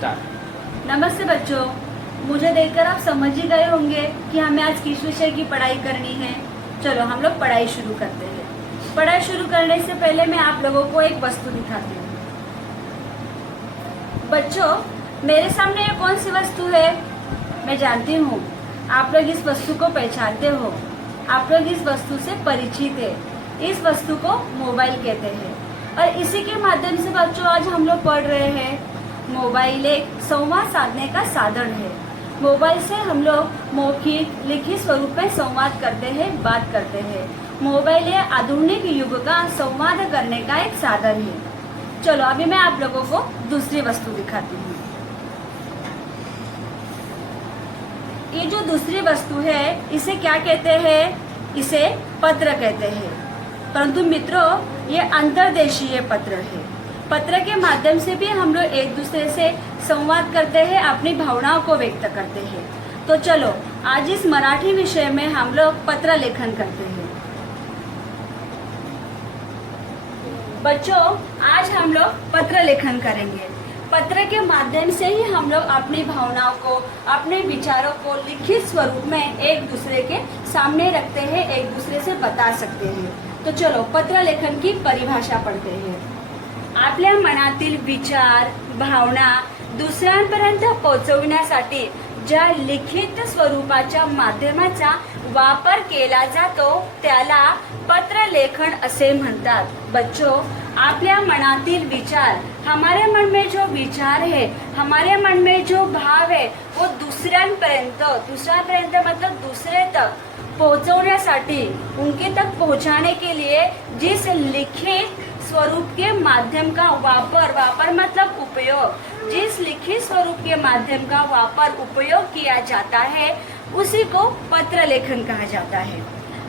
Start. नमस्ते बच्चों, मुझे देखकर आप समझ ही गए होंगे कि हमें आज किस विषय की पढ़ाई करनी है। चलो हम लोग पढ़ाई शुरू करते हैं। पढ़ाई शुरू करने से पहले मैं आप लोगों को एक वस्तु दिखाती हूँ। बच्चों, मेरे सामने ये कौन सी वस्तु है? मैं जानती हूँ आप लोग इस वस्तु को पहचानते हो, आप लोग इस वस्तु से परिचित है। इस वस्तु को मोबाइल कहते हैं और इसी के माध्यम से बच्चों आज हम लोग पढ़ रहे हैं। मोबाइल एक संवाद साधने का साधन है। मोबाइल से हम लोग मौखिक लिखित स्वरूप में संवाद करते हैं, बात करते हैं। मोबाइल ये आधुनिक युग का संवाद करने का एक साधन है। चलो अभी मैं आप लोगों को दूसरी वस्तु दिखाती हूँ। ये जो दूसरी वस्तु है इसे क्या कहते हैं? इसे पत्र कहते हैं। परंतु मित्रों, ये अंतर्देशीय पत्र है। पत्र के माध्यम से भी हम लोग एक दूसरे से संवाद करते हैं, अपनी भावनाओं को व्यक्त करते हैं। तो चलो आज इस मराठी विषय में हम लोग पत्र लेखन करते हैं। बच्चों, आज हम लोग पत्र लेखन करेंगे। पत्र के माध्यम से ही हम लोग अपनी भावनाओं को, अपने विचारों को लिखित स्वरूप में एक दूसरे के सामने रखते हैं, एक दूसरे से बता सकते हैं। तो चलो पत्र लेखन की परिभाषा पढ़ते हैं। आपल्या मनातील विचार, भावना दुसऱ्यांपर्यंत पोहोचविण्यासाठी ज्या लिखित स्वरूपाच्या माध्यमाचा वापर केला जातो त्याला पत्र लेखन असे म्हणतात। बच्चों, आपल्या मनातील विचार, हमारे मन में जो विचार है, हमारे मन में जो भाव है वो दूसऱ्यांपर्यंत मतलब दूसरे तक पहुंचवण्यासाठी, उनके तक पहुंचाने के लिए जिस लिखित स्वरूप के माध्यम का वापर मतलब उपयोग, जिस लिखित स्वरूप के माध्यम का उपयोग किया जाता है उसी को पत्र लेखन कहा जाता है।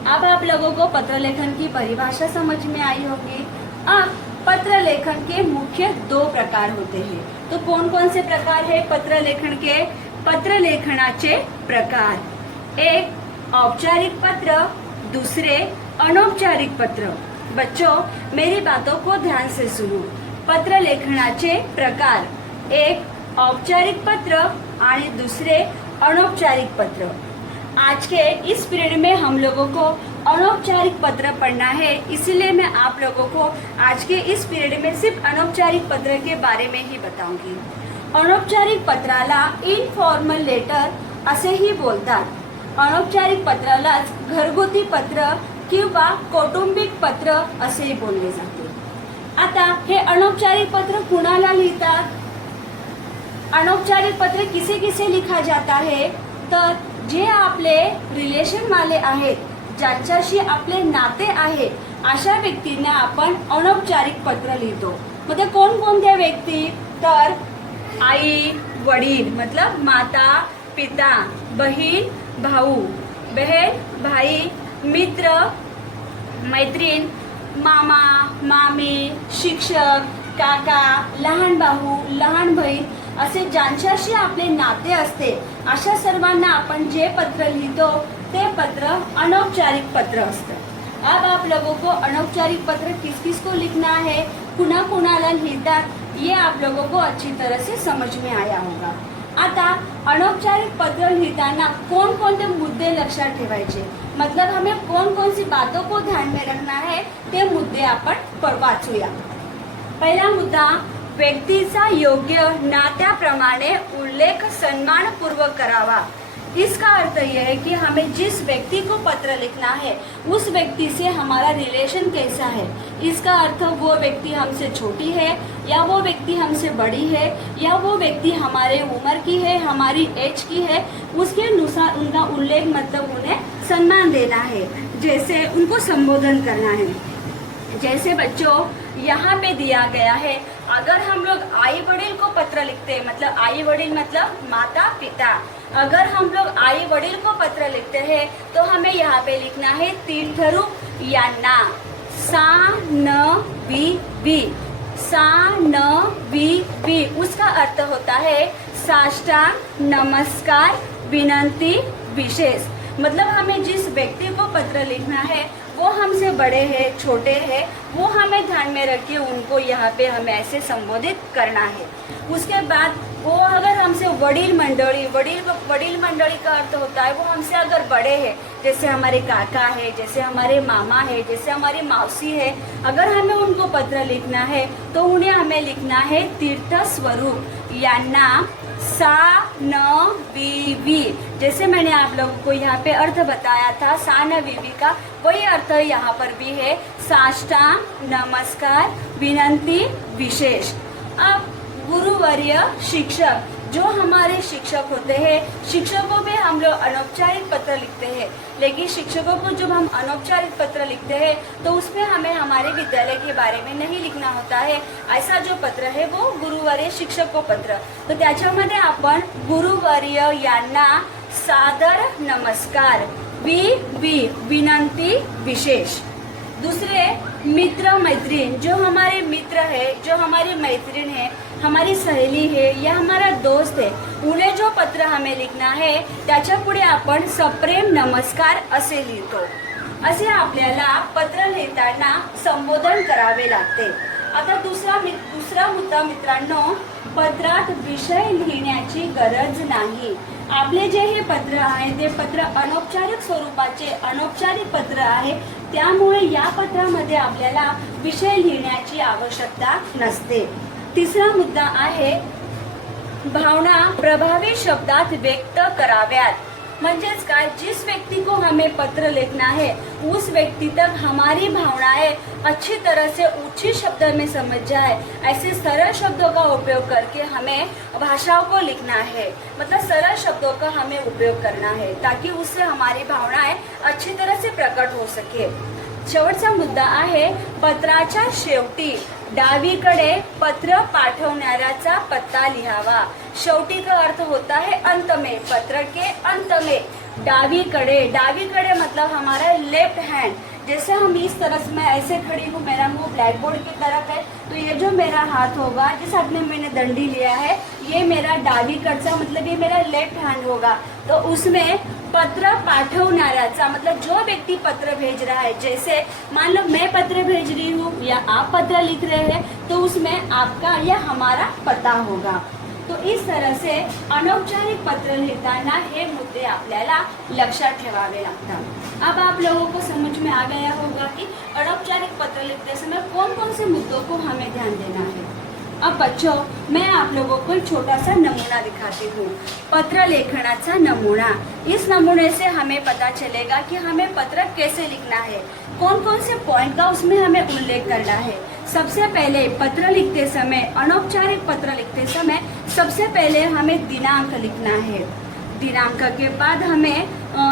अब आप लोगों को पत्र लेखन की परिभाषा समझ में आई होगी। अब पत्र लेखन के मुख्य दो प्रकार होते हैं। तो कौन कौन से प्रकार है पत्र लेखन के? पत्र लेखनाचे प्रकार, एक औपचारिक पत्र, दूसरे अनौपचारिक पत्र। बच्चों, मेरी बातों को ध्यान से सुनो। पत्र लेखनाचे प्रकार, एक औपचारिक पत्र और दूसरे अनौपचारिक पत्र। आज के इस पीरियड में हम लोगों को अनौपचारिक पत्र पढ़ना है, इसीलिए मैं आप लोगों को आज के इस पीरियड में सिर्फ अनौपचारिक पत्र के बारे में ही बताऊंगी। अनौपचारिक पत्राला इनफॉर्मल लेटर असेही बोलतात। अनौपचारिक पत्रालाच घरगुती पत्र किंवा कौटुंबिक पत्र असे बोलले जाते। आता हे अनौपचारिक पत्र कुणाला लिहितात? अनौपचारिक पत्र किसे किसे लिखा जाता है? तर जे आपले रिलेशन वाले आहेत, ज्यांच्याशी आपले नाते आहे, अशा व्यक्तींना आपण अनौपचारिक पत्र लिहितो। म्हणजे कोणकोणत्या व्यक्ती? तर आई वडील मतलब माता पिता, बहीण भाऊ, बहन भाई, मित्र मैत्रीण, मामा मामी, शिक्षक, काका, लहान भाऊ लहान बहीण, असे ज्यांच्याशी आपले नाते असते अशा सर्वांना आपण जे पत्र लिहितो ते पत्र अनौपचारिक पत्र असतं। अब आप लोगों को अनौपचारिक पत्र किस किस को लिखना है, कुणा कुणाला लिहितात, ये आप लोगों को अच्छी तरह से समझ में आया होगा। आता अनौपचारिक पत्र लिहिताना कौन कौन से मुद्दे लक्षात ठेवायचे, मतलब हमें कौन कौन सी बातों को ध्यान में रखना है ते मुद्दे आपण वाचूया। पहिला मुद्दा, व्यक्तीचा योग्य नात्याप्रमाणे उल्लेख सन्मानपूर्वक करावा। इसका अर्थ यह है कि हमें जिस व्यक्ति को पत्र लिखना है उस व्यक्ति से हमारा रिलेशन कैसा है। इसका अर्थ वो व्यक्ति हमसे छोटी है या वो व्यक्ति हमसे बड़ी है या वो व्यक्ति हमारे उम्र की है, हमारी एज की है, उसके अनुसार उनका उल्लेख मतलब उन्हें सम्मान देना है, जैसे उनको संबोधन करना है। जैसे बच्चों यहाँ पे दिया गया है, अगर हम लोग आई वडील को पत्र लिखते हैं, मतलब आई वडील मतलब माता पिता, अगर हम लोग आई वडील को पत्र लिखते हैं तो हमें यहाँ पे लिखना है तीर्थरूप यांना, सा न वी वी, सा न वी वी। उसका अर्थ होता है साष्टांग नमस्कार विनंती विशेष। मतलब हमें जिस व्यक्ति को पत्र लिखना है वो हमसे बड़े हैं, छोटे हैं, वो हमें ध्यान में रख के उनको यहाँ पे हमें ऐसे संबोधित करना है। उसके बाद वो अगर हमसे वडील मंडली का अर्थ होता है वो हमसे अगर बड़े हैं, जैसे हमारे काका है, जैसे हमारे मामा है, जैसे हमारी मौसी है, अगर हमें उनको पत्र लिखना है तो उन्हें हमें लिखना है तीर्थ स्वरूप यांना सा न वी वी। जैसे मैंने आप लोगों को यहाँ पे अर्थ बताया था सा न वी वी का, वही अर्थ यहाँ पर भी है, साष्टांग नमस्कार विनंती विशेष। अब गुरुवर्य शिक्षक, जो हमारे शिक्षक होते हैं, शिक्षकों में हम लोग अनौपचारिक पत्र लिखते हैं, लेकिन शिक्षकों को जब हम अनौपचारिक पत्र लिखते हैं तो उसमें हमें हमारे विद्यालय के बारे में नहीं लिखना होता है। ऐसा जो पत्र है वो गुरुवर्य शिक्षक पत्र, तो त्याच्यामध्ये आपण गुरुवर्य यांना सादर नमस्कार विनंती विशेष। दूसरे मित्र मैत्रीण, जो हमारे मित्र है, जो हमारी मैत्रीण है, हमारी सहेली है या हमारा दोस्त है, उन्हें जो पत्र हमें लिखना है त्याच्या पुढे आपण सप्रेम नमस्कार असे लिहितो। असे आपल्याला पत्र लिहिताना संबोधन करावे लागते। आता दुसरा मुद्दा मित्रांनो, पत्रात विषय लिहिण्याची गरज नाही। आपले जे हे पत्र आहे ते पत्र अनौपचारिक स्वरूपाचे अनौपचारिक पत्र आहे, त्यामुळे या पत्रामध्ये आपल्याला विषय लिहिण्याची आवश्यकता नसते। तिसरा मुद्दा आहे भावना प्रभावी शब्दात व्यक्त कराव्यात। म्हणजेच काय, जिस व्यक्ति को हमें पत्र लिखना है उस व्यक्ति तक हमारी भावनाएं अच्छी तरह से ऊंची शब्द में समझ जाए, ऐसे सरल शब्दों का उपयोग करके हमें भाषाओं को लिखना है। मतलब सरल शब्दों का हमें उपयोग करना है ताकि उससे हमारी भावनाएं अच्छी तरह से प्रकट हो सके। शेवटचा मुद्दा आहे पत्राच्या शेवटी डावीकडे पत्र पाठवणाऱ्याचा पत्ता लिहावा। शेवटी का अर्थ होता है अंत में, पत्र के अंत में डावीकडे मतलब हमारा लेफ्ट हैंड। जैसे हम इस तरह से, मैं ऐसे खड़ी हूँ, मेरा मुंह ब्लैक बोर्ड की तरफ है, तो ये जो मेरा हाथ होगा, जिस हाथ में मैंने दंडी लिया है, ये मेरा डावीकडचा मतलब ये मेरा लेफ्ट हैंड होगा। तो उसमें पत्र पाठवणाऱ्याचा मतलब जो व्यक्ति पत्र भेज रहा है, जैसे मान लो मैं पत्र भेज रही हूँ या आप पत्र लिख रहे हैं, तो उसमें आपका या हमारा पता होगा। तो इस तरह से अनौपचारिक पत्र लिखताना हे मुद्दे आपल्याला लक्षात ठेवावे लागतात। अब आप लोगों को समझ में आ गया होगा कि अनौपचारिक पत्र लिखते समय कौन कौन से मुद्दों को हमें ध्यान देना है। अब बच्चों, मैं आप लोगों को एक छोटा सा नमूना दिखाती हूँ, पत्र लेखनाचा नमूना। इस नमूने से हमें पता चलेगा कि हमें पत्र कैसे लिखना है, कौन कौन से पॉइंट का उसमें हमें उल्लेख करना है। सबसे पहले पत्र लिखते समय, अनौपचारिक पत्र लिखते समय सबसे पहले हमें दिनांक लिखना है। दिनांक के बाद हमें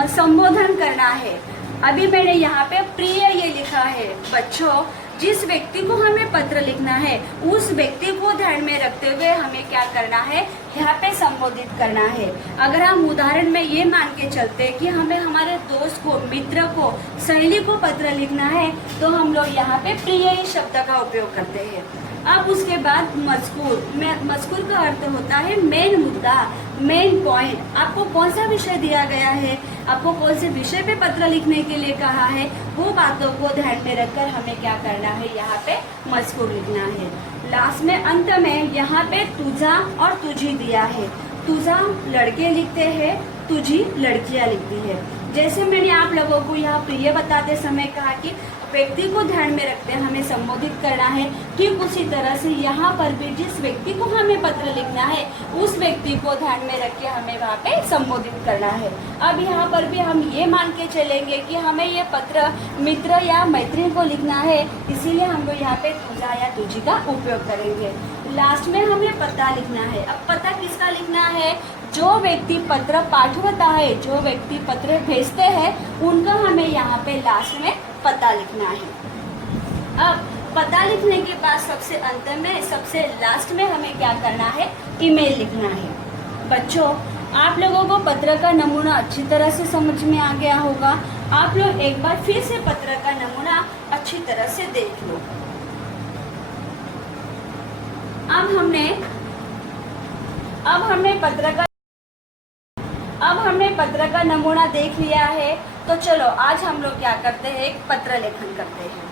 संबोधन करना है। अभी मैंने यहाँ पे प्रिय ये लिखा है। बच्चों, जिस व्यक्ति को हमें पत्र लिखना है उस व्यक्ति को ध्यान में रखते हुए हमें क्या करना है, यहाँ पे संबोधित करना है। अगर हम उदाहरण में ये मान के चलते कि हमें हमारे दोस्त को, मित्र को, सहेली को पत्र लिखना है, तो हम लोग यहाँ पे प्रिय शब्द का उपयोग करते हैं। अब उसके बाद मजकूर का अर्थ होता है मेन मुद्दा, मेन पॉइंट। आपको कौन सा विषय दिया गया है, आपको कौन से विषय पे पत्र लिखने के लिए कहा है, वो बातों को ध्यान में रखकर हमें क्या करना है, यहाँ पे मजकूर लिखना है। लास्ट में, अंत में यहाँ पे तुझा और तुझी दिया है। तुझा लड़के लिखते हैं, तुझी लड़कियां लिखती है। जैसे मैंने आप लोगों को यहाँ प्रिय बताते समय कहा कि व्यक्ति को ध्यान में रखते हमें संबोधित करना है, ठीक उसी तरह से यहाँ पर भी जिस व्यक्ति को हमें पत्र लिखना है उस व्यक्ति को ध्यान में रख के हमें वहाँ पे संबोधित करना है। अब यहाँ पर भी हम ये मान के चलेंगे कि हमें ये पत्र मित्र या मैत्रीण को लिखना है, इसीलिए हम लोग यहाँ पे तुझा या तुझी का उपयोग करेंगे। लास्ट में हमें पता लिखना है। अब पता किसका लिखना है, जो व्यक्ति पत्र पाठवता है, जो व्यक्ति पत्र भेजते हैं, उनका हमें यहाँ पे लास्ट में पता लिखना है। अब पता लिखने के बाद सबसे अंत में, सबसे लास्ट में हमें क्या करना है, ईमेल लिखना है। बच्चों, आप लोगों को पत्र का नमूना अच्छी तरह से समझ में आ गया होगा। आप लोग एक बार फिर से पत्र का नमूना अच्छी तरह से देख लो। अब हमने पत्र का नमूना देख लिया है, तो चलो आज हम लोग क्या करते हैं, एक पत्र लेखन करते हैं।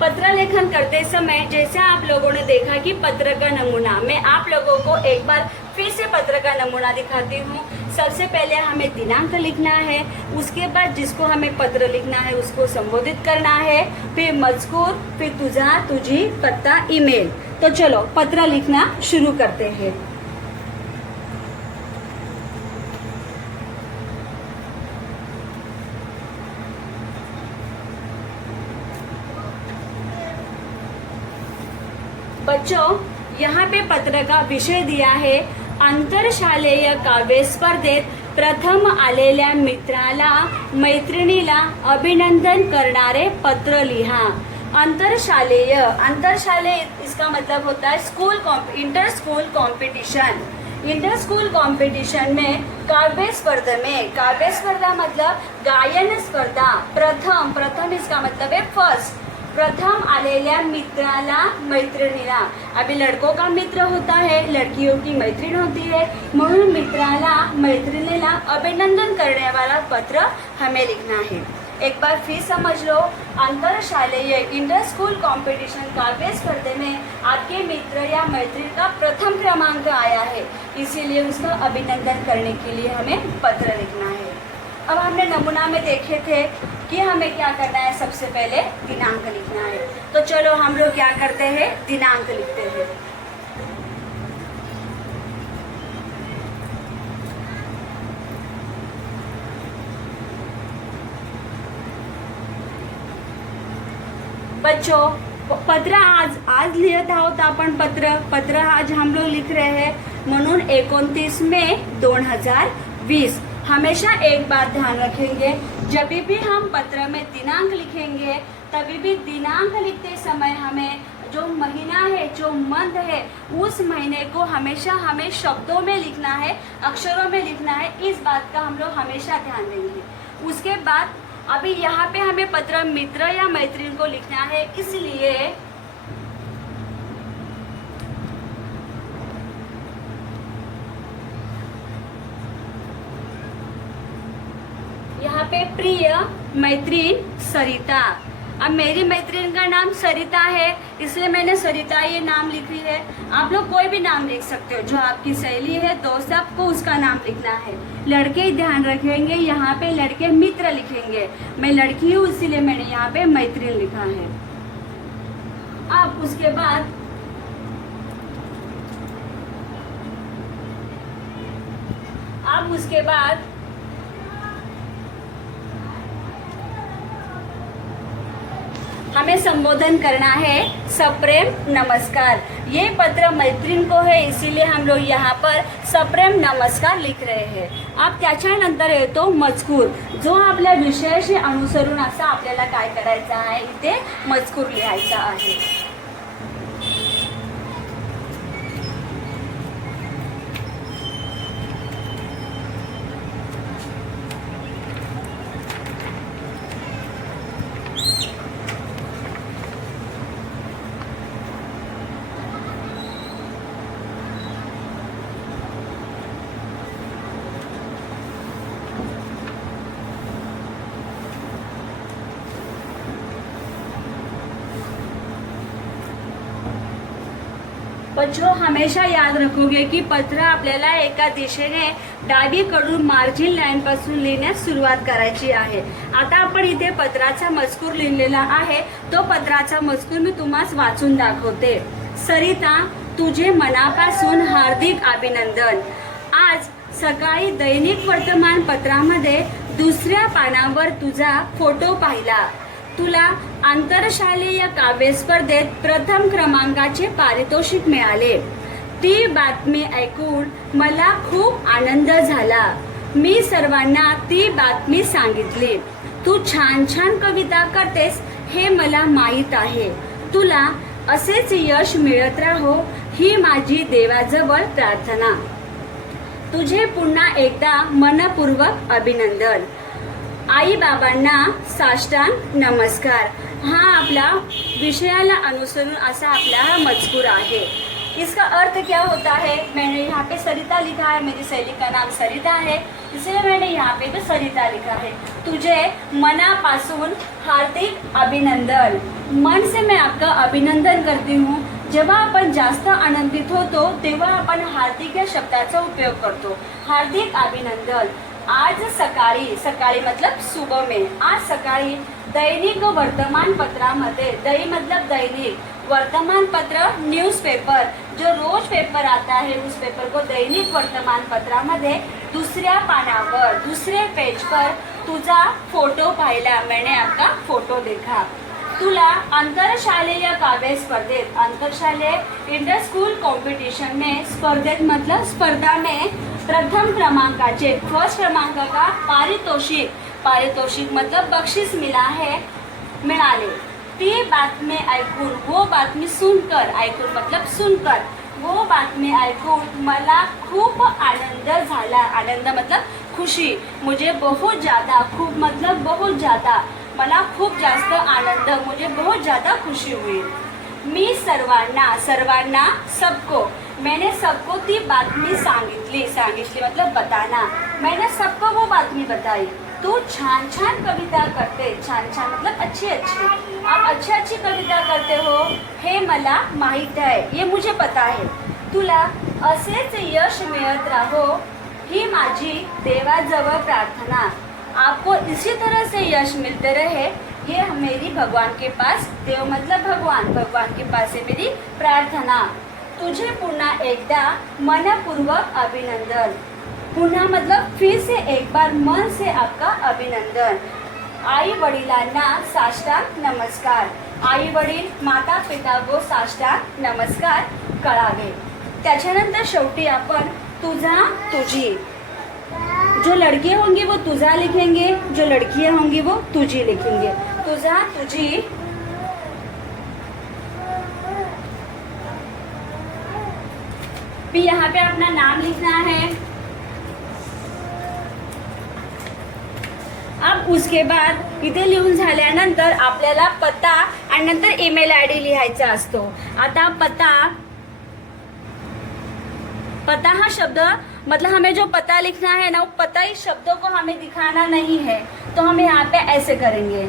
पत्र लेखन करते समय जैसे आप लोगों ने देखा कि पत्र का नमूना, मैं आप लोगों को एक बार फिर से पत्र का नमूना दिखाती हूँ। सबसे पहले हमें दिनांक लिखना है, उसके बाद जिसको हमें पत्र लिखना है उसको संबोधित करना है, फिर मजकूर, फिर तुझा, तुझी, पत्ता, ईमेल। तो चलो पत्र लिखना शुरू करते हैं। बच्चों, यहाँ पे पत्र का विषय दिया है, आंतरशालेय काव्य स्पर्धेत प्रथम आलेल्या मित्राला मैत्रिणीला अभिनंदन करणारे पत्र लिहा। अंतरशालेय, अंतरशालेय इसका मतलब होता है inter school competition. Inter school competition में काव्य स्पर्धा मतलब गायन स्पर्धा। प्रथम इसका मतलब है फर्स्ट। प्रथम आलेल्या मित्राला मैत्रिणीला, अभी लड़कों का मित्र होता है, लड़कियों की मैत्रीण होती है, म्हणून मित्राला मैत्रिणीला अभिनंदन करने वाला पत्र हमें लिखना है। एक बार फिर समझ लो, अंतरशालेय इंटर स्कूल कंपटीशन काव्य स्पर्धे में आपके मित्र या मैत्रीण का प्रथम क्रमांक आया है, इसीलिए उसका अभिनंदन करने के लिए हमें पत्र लिखना है। अब हमने नमूना में देखे थे कि हमें क्या करना है, सबसे पहले दिनांक लिखना है। तो चलो हम लोग क्या करते हैं, दिनांक लिखते हैं। बच्चों, पत्र आज लिहित आहोत आपण पत्र आज हम लोग लिख रहे हैं, म्हणून 29 मे 2020। हमेशा एक बात ध्यान रखेंगे, जब भी हम पत्र में दिनांक लिखेंगे तभी भी दिनांक लिखते समय हमें जो महीना है, जो मंथ है, उस महीने को हमेशा हमें शब्दों में लिखना है, अक्षरों में लिखना है। इस बात का हम लोग हमेशा ध्यान देंगे। उसके बाद अभी यहाँ पे हमें पत्र मित्र या मैत्रीण को लिखना है, इसलिए यहाँ पे प्रिय मैत्रीण सरिता। अब मेरी मैत्रीण का नाम सरिता है, इसलिए मैंने सरिता ये नाम लिखी है। आप लोग कोई भी नाम लिख सकते हो, जो आपकी सहेली है, दोस्त, आपको उसका नाम लिखना है। लड़के ध्यान रखेंगे, यहाँ पे लड़के मित्र लिखेंगे। मैं लड़की हूँ इसीलिए मैंने यहाँ पे मैत्रीण लिखा है। अब उसके बाद हमें संबोधन करना है, सप्रेम नमस्कार। ये पत्र मैत्रीण को है, इसीलिए हम लोग यहाँ पर सप्रेम नमस्कार लिख रहे हैं। अब त्याच्यानंतर येतो मजकूर, जो आपल्या विषयाशी अनुसरून असा आपल्याला काय करायचं आहे, इथे मजकूर लिहायचा आहे। बच्चों, हमेशा याद रखोगे की पत्र आपल्याला एका दिशेने डावीकडून मार्जिन लाईन पासून लिहिण्यास सुरुवात करायची आहे। आता आपण इथे पत्राचा मजकूर लिहिलेला आहे, तो पत्राचा मजकूर मी तुम्हाला वाचून दाखवते। सरिता, तुझे मनापासून हार्दिक अभिनंदन। आज सकाळी दैनिक वर्तमानपत्रामध्ये दुसऱ्या पानावर तुझा फोटो पाहिला। तुला आंतरशालेय काव्य स्पर्धेत प्रथम क्रमांकाचे पारितोषिक मिळाले। ती बातमी ऐकून मला खूप आनंद झाला। मी सर्वांना ती बातमी सांगितली। तू छान छान कविता करतेस हे मला माहीत आहे। तुला असेच यश मिळत राहो ही माझी देवाजवळ प्रार्थना। तुझे पुन्हा एकदा मनपूर्वक अभिनंदन। आई बाबांना साष्टांग नमस्कार। हा आपला विषयाला अनुसरून असा आपला हा मजकूर आहे। इसका अर्थ क्या होता है? मैंने यहाँ पे सरिता लिखा है, मेरी सहेली का नाम सरिता है, इसलिए मैंने यहाँ पे भी सरिता लिखा है। तुझे मनापासून हार्दिक अभिनंदन। मन से मैं आपका अभिनंदन करती हूँ। जेव्हा आपण जास्त आनंदित होतो तेव्हा आपण हार्दिक या शब्दाचा उपयोग करतो। हार्दिक अभिनंदन। आज सकाळी, सकाळी मतलब सुबह में, आज सकाळी दैनिक वर्तमानपत्रामध्ये, मतलब दैनिक, वर्तमान पत्र न्यूज़पेपर, जो रोज पेपर आता है उस पेपर को दैनिक वर्तमान पत्रामध्ये दुसऱ्या पानावर, दूसरे पेज पर तुझा फोटो पाहिला, मैंने आपका फोटो देखा। तुला आंतरशालेय काव्य स्पर्धेत, आंतरशालेय इंटर स्कूल कॉम्पिटिशन में, स्पर्धेत मतलब स्पर्धा में प्रथम क्रमांकाचे, फर्स्ट क्रमांक का पारितोषिक, पारितोषिक मतलब बक्षीस मिला है, मिळाले। ती बातमी ऐकून, वो बातमी सुनकर, ऐकून मतलब सुनकर, वो बातमी ऐकून मला खूप आनंद झाला। आनंद मतलब खुशी। मुझे बहुत ज़्यादा, खूप मतलब बहुत ज़्यादा, मला खूप जास्त आनंद, मुझे बहुत ज़्यादा खुशी हुई। मी सर्वांना, सर्वांना सबको, मैंने सबको ती बातमी सांगितली, सांगितली मतलब बताना, मैंने सबको वो बातमी बताई। तू छान छान कविता करते, छान छान मतलब अच्छी अच्छी, आप अच्छी अच्छी कविता करते हो हे मला माहीत आहे, ये मुझे पता है। तुला असेच यश मिळत राहो ही माझी देवाजवळ प्रार्थना। आपको इसी तरह से यश मिलते रहे, ये मेरी भगवान के पास, देव मतलब भगवान, भगवान के पास है मेरी प्रार्थना। तुझे पुन्हा एकदा मनपूर्वक अभिनंदन। पुन्हा मतलब फिर से एक बार मन से आपका अभिनंदन। आई वडिलांना साष्टांग नमस्कार। आई वडील, माता पिता को साष्टांग नमस्कार कळावे। त्याच्यानंतर शेवटी आपण तुझा, तुझी, जो लड़के होंगे वो तुझा लिखेंगे, जो लड़कियां होंगी वो तुझी लिखेंगे। तुझा, तुझी, फिर यहाँ पे अपना नाम लिखना है। अब उसके बाद इथे लिहून झाल्यानंतर आपल्याला पत्ता आणि नंतर ईमेल आयडी लिहायचा असतो। आता पत्ता, पता हा शब्द मतलब हमें जो पता लिखना है ना, वो पता इस शब्दों को हमें दिखाना नहीं है, तो हम यहाँ पे ऐसे करेंगे।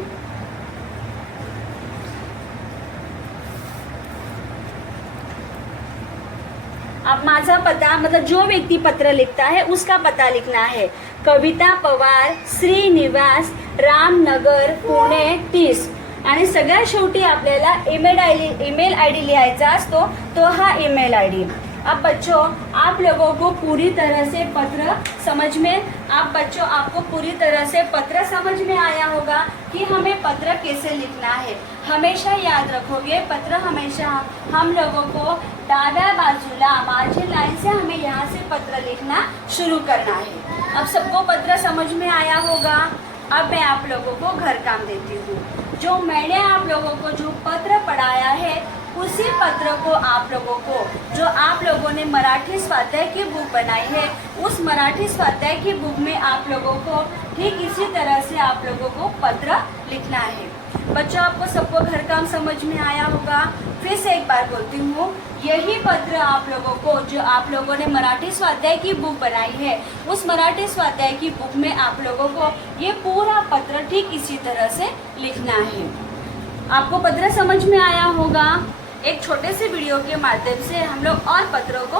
अब माझा पता मतलब जो व्यक्ति पत्र लिखता है उसका पता लिखना है। कविता पवार, श्रीनिवास, रामनगर, पुणे 30। आणि सगळ्यात शेवटी आपल्याला ईमेल आईडी लिहायचा असतो, तो हा ईमेल आईडी। अब बच्चों, आप लोगों को पूरी तरह से पत्र समझ में, आप बच्चों आपको पूरी तरह से पत्र समझ में आया होगा कि हमें पत्र कैसे लिखना है। हमेशा याद रखोगे, पत्र हमेशा हम लोगों को डाव्या बाजूला मार्जिन लाइन से हमें यहाँ से पत्र लिखना शुरू करना है। अब सबको पत्र समझ में आया होगा। अब मैं आप लोगों को घर काम देती हूँ। जो मैंने आप लोगों को जो पत्र पढ़ाया है उसी पत्र को आप लोगों को, जो आप लोगों ने मराठी स्वाध्याय की बुक बनाई है, उस मराठी स्वाध्याय की बुक में आप लोगों को ठीक इसी तरह से आप लोगों को पत्र लिखना है। बच्चों, आपको सबको घर काम समझ में आया होगा। फिर से एक बार बोलती हूँ, यही पत्र आप लोगों को, जो आप लोगों ने मराठी स्वाध्याय की बुक बनाई है, उस मराठी स्वाध्याय की बुक में आप लोगों को ये पूरा पत्र ठीक इसी तरह से लिखना है। आपको पत्र समझ में आया होगा। एक छोटे से वीडियो के माध्यम से हम लोग और पत्रों को